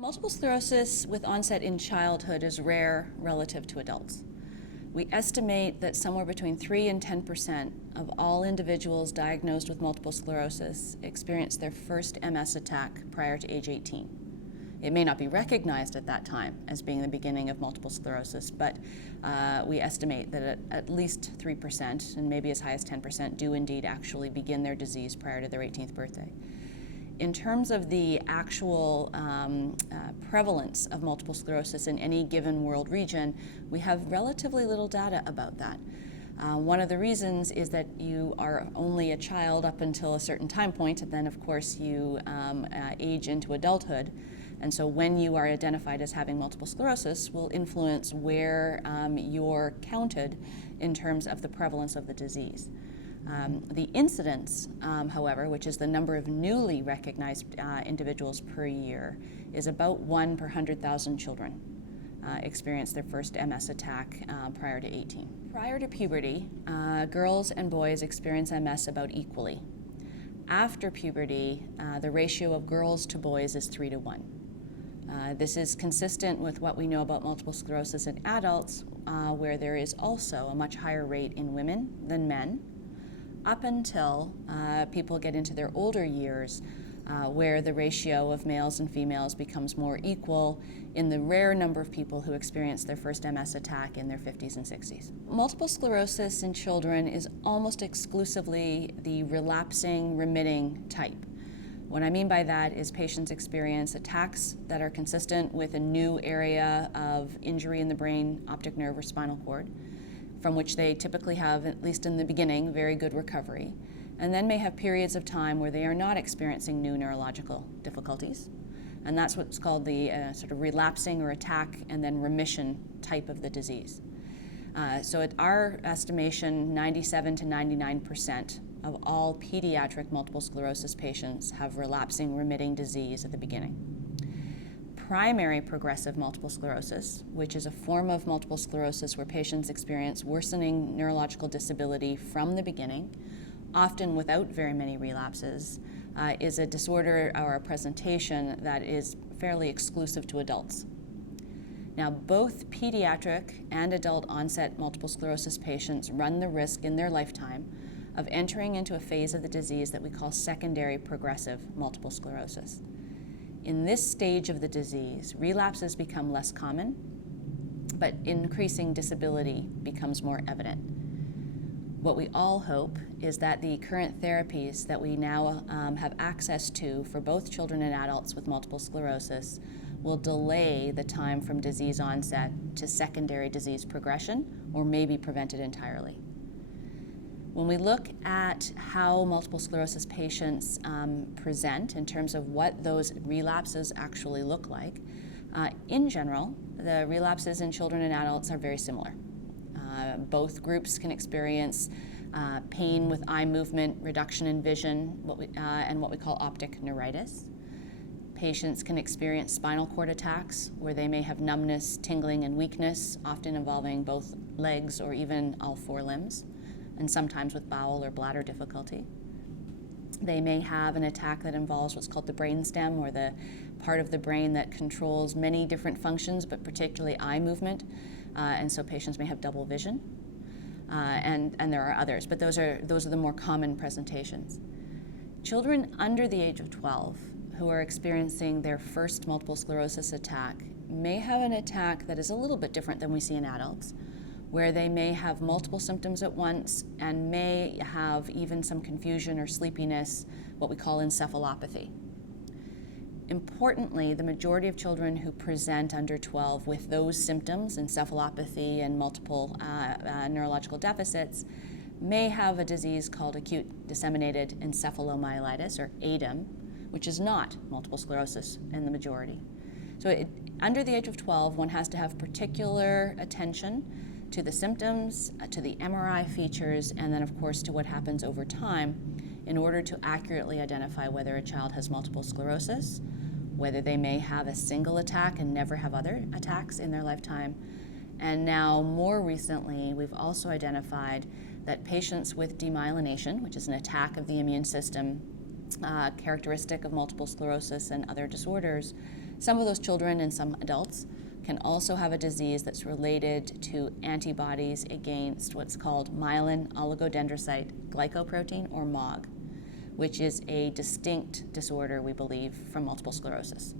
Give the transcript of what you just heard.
Multiple sclerosis with onset in childhood is rare relative to adults. We estimate that somewhere between 3 and 10% of all individuals diagnosed with multiple sclerosis experience their first MS attack prior to age 18. It may not be recognized at that time as being the beginning of multiple sclerosis, but we estimate that at least 3% and maybe as high as 10% do indeed actually begin their disease prior to their 18th birthday. In terms of the actual prevalence of multiple sclerosis in any given world region, we have relatively little data about that. One of the reasons is that you are only a child up until a certain time point, and then of course you age into adulthood. And so when you are identified as having multiple sclerosis will influence where you're counted in terms of the prevalence of the disease. The incidence, however, which is the number of newly recognized individuals per year, is about 1 per 100,000 children experience their first MS attack prior to 18. Prior to puberty, girls and boys experience MS about equally. After puberty, the ratio of girls to boys is 3 to 1. This is consistent with what we know about multiple sclerosis in adults, where there is also a much higher rate in women than men, up until people get into their older years, where the ratio of males and females becomes more equal in the rare number of people who experience their first MS attack in their 50s and 60s. Multiple sclerosis in children is almost exclusively the relapsing, remitting type. What I mean by that is patients experience attacks that are consistent with a new area of injury in the brain, optic nerve, or spinal cord, from which they typically have, at least in the beginning, very good recovery, and then may have periods of time where they are not experiencing new neurological difficulties. And that's what's called the sort of relapsing or attack and then remission type of the disease. So at our estimation, 97 to 99% of all pediatric multiple sclerosis patients have relapsing remitting disease at the beginning. Primary progressive multiple sclerosis, which is a form of multiple sclerosis where patients experience worsening neurological disability from the beginning, often without very many relapses, is a disorder or a presentation that is fairly exclusive to adults. Now, both pediatric and adult onset multiple sclerosis patients run the risk in their lifetime of entering into a phase of the disease that we call secondary progressive multiple sclerosis. In this stage of the disease, relapses become less common, but increasing disability becomes more evident. What we all hope is that the current therapies that we now have access to for both children and adults with multiple sclerosis will delay the time from disease onset to secondary disease progression, or maybe prevent it entirely. When we look at how multiple sclerosis patients present in terms of what those relapses actually look like, in general, the relapses in children and adults are very similar. Both groups can experience pain with eye movement, reduction in vision, and what we call optic neuritis. Patients can experience spinal cord attacks where they may have numbness, tingling, and weakness, often involving both legs or even all 4 limbs, and sometimes with bowel or bladder difficulty. They may have an attack that involves what's called the brainstem, or the part of the brain that controls many different functions, but particularly eye movement, and so patients may have double vision, and there are others, but those are the more common presentations. Children under the age of 12 who are experiencing their first multiple sclerosis attack may have an attack that is a little bit different than we see in adults, where they may have multiple symptoms at once and may have even some confusion or sleepiness, what we call encephalopathy. Importantly, the majority of children who present under 12 with those symptoms, encephalopathy and multiple neurological deficits, may have a disease called acute disseminated encephalomyelitis, or ADEM, which is not multiple sclerosis in the majority. So under the age of 12, one has to have particular attention to the symptoms, to the MRI features, and then of course to what happens over time in order to accurately identify whether a child has multiple sclerosis, whether they may have a single attack and never have other attacks in their lifetime. And now more recently, we've also identified that patients with demyelination, which is an attack of the immune system characteristic of multiple sclerosis and other disorders, Some of those children and some adults can also have a disease that's related to antibodies against what's called myelin oligodendrocyte glycoprotein, or MOG, which is a distinct disorder, we believe, from multiple sclerosis.